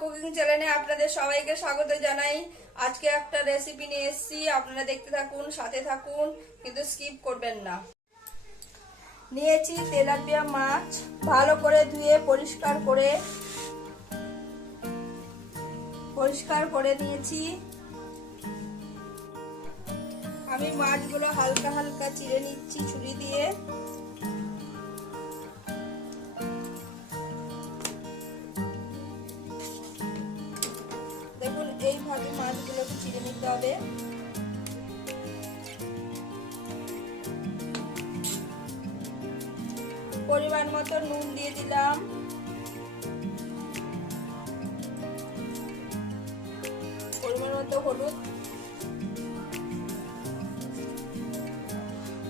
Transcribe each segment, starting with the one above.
কুকিং চ্যানেলে আপনাদের সবাইকে স্বাগত জানাই। আজকে একটা রেসিপি নিয়ে এসেছি, আপনারা দেখতে থাকুন, সাথে থাকুন, কিন্তু স্কিপ করবেন না। নিয়েছি তেলাপিয়া মাছ, ভালো করে ধুয়ে পরিষ্কার করে নিয়েছি। আমি মাছগুলো হালকা হালকা চিড়ে নিচ্ছি ছুরি দিয়ে। দেখুন এইভাবে মাছগুলোকে চিড়ে নিতে হবে। পরিমাণ মতো নুন দিয়ে দিলাম, পরিমাণ মতো হলুদ,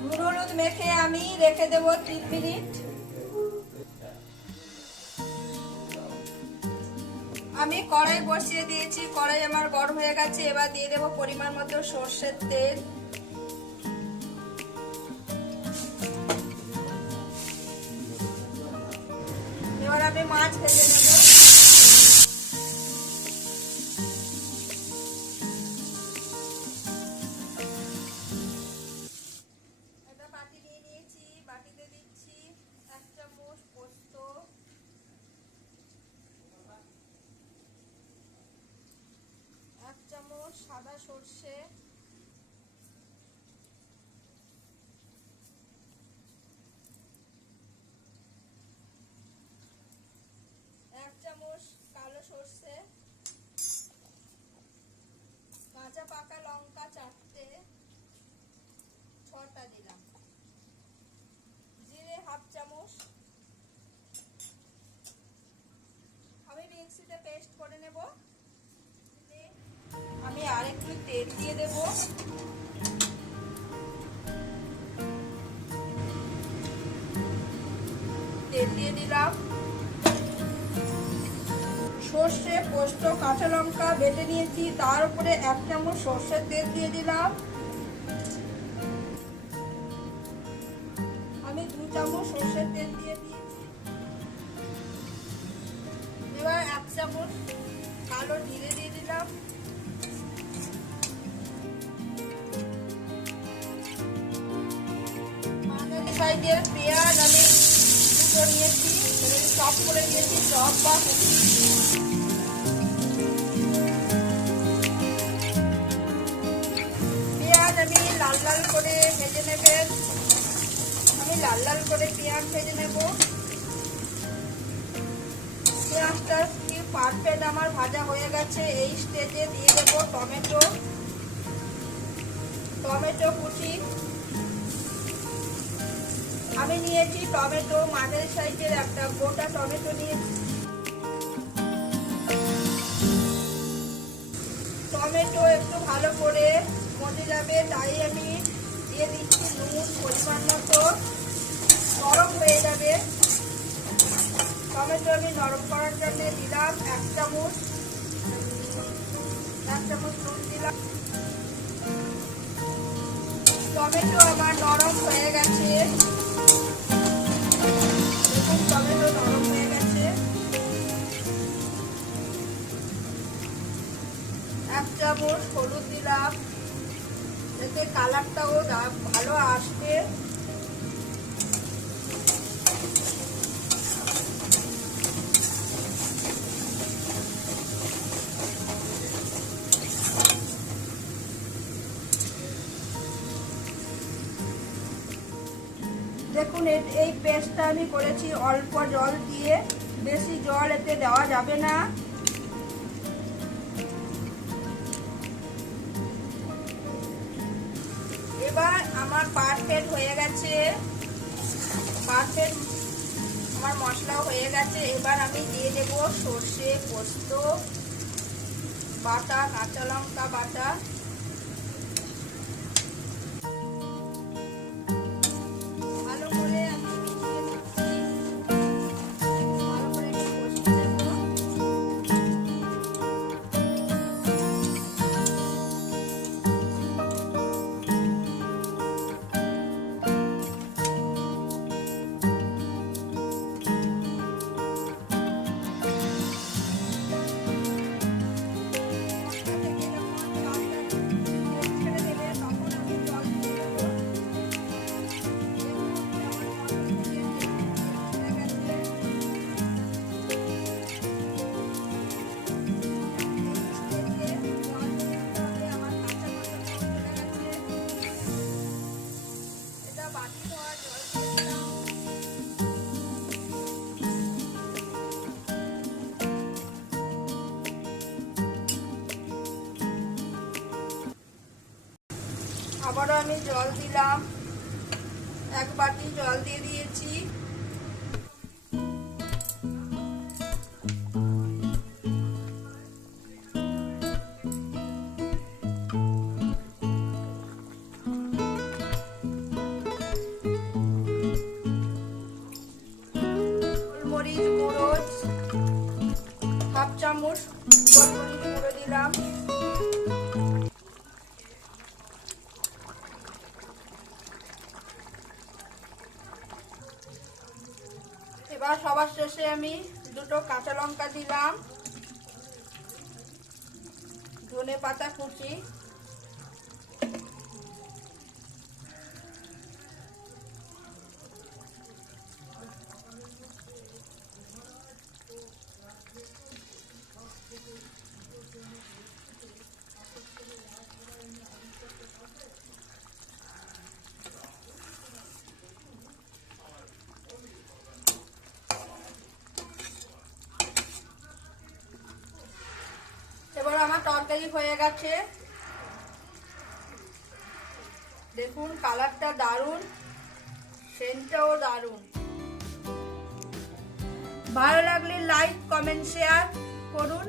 নুন হলুদ মেখে আমি রেখে দেবো 3 মিনিট। আমি কড়াই বসিয়ে দিয়েছি, কড়াই আমার গরম হয়ে গেছে। এবার দিয়ে দেবো পরিমাণ মতো সরষের তেল। এবার আমি মাছ ভেজে নেব। একটা বাটি নিয়ে নিয়েছি, বাটিতে দিচ্ছি 1 চামচ পোস্ত, 1 চামচ সাদা সর্ষে, 1 চামচ কালো সর্ষে, কাঁচা পাকা লঙ্কা 4টে, 6টা দিলাম, জিরে 1/2 চামচ। আমি মিক্সিতে পেস্ট করে নেব। আমি আরেকটু তেল দিয়ে দেব। তেল দিয়ে দিলাম, সর্ষে, পোস্ত, কাঁচা লঙ্কা বেটে নিয়েছি, তার উপরে 1 চামচ সর্ষের তেল দিয়ে দিলাম। আমি 2 চামচ সর্ষের তেল দিয়ে দিয়েছি। এবার 1 চামচ কালো জিরে দিয়ে দিলাম। মাঝারি সাইজের পেঁয়াজ আমি দুটো নিয়েছি, চপ করে দিয়েছি, চপ বা কুচি। পেঁয়াজ আমি লাল লাল করে ভেজে নেবেন। আমি লাল লাল করে পেঁয়াজ ভেজে নেব। পেঁয়াজটা কি পারফেক্ট আমার ভাজা হয়ে গেছে। এই স্টেজে দিয়ে দেব টমেটো কুচি। আমি নিয়েছি টমেটো, মাঝারি সাইজের একটা গোটা টমেটো নিয়েছি। টমেটো একটু ভালো করে মজে যাবে, তাই আমি দিয়ে দিচ্ছি নুন পরিমাণ মতো। নরম হয়ে যাবে। টমেটো আমি নরম করার জন্য দিলাম 1 চামচ নুন দিলাম। টমেটো আমার নরম হয়ে গেছে। দেখুন টমেটো নরম হয়ে গেছে। 1 চামচ হলুদ দিলাম, এতে কালারটাও ভালো আসবে। দেখুন এই পেস্টটা আমি করেছি অল্প জল দিয়ে, বেশি জল এতে দেওয়া যাবে না। এবার আমার পারফেক্ট হয়ে গেছে, আমার মশলাও হয়ে গেছে। এবার আমি দিয়ে দেব সর্ষে, পোস্ত বাটা, কাঁচা লঙ্কা বাটা। ভালো করে আমি মিশিয়ে দিচ্ছি, ভালো করে কষিয়ে নেব। আবারও আমি জল দিলাম, 1 বাটি জল দিয়ে দিয়েছি। গোলমরিচ গুঁড়ো 1/2 চামচ গোলমরিচ গুঁড়ো দিলাম। এবার সবার শেষে আমি 2টো কাঁচা লঙ্কা দিলাম, ধনেপাতা কুচি, এবার আমার তরকারি হয়ে গেছে। দেখুন কালারটা দারুণ, সেন্টটাও দারুণ। ভালো লাগলে লাইক কমেন্ট শেয়ার করুন।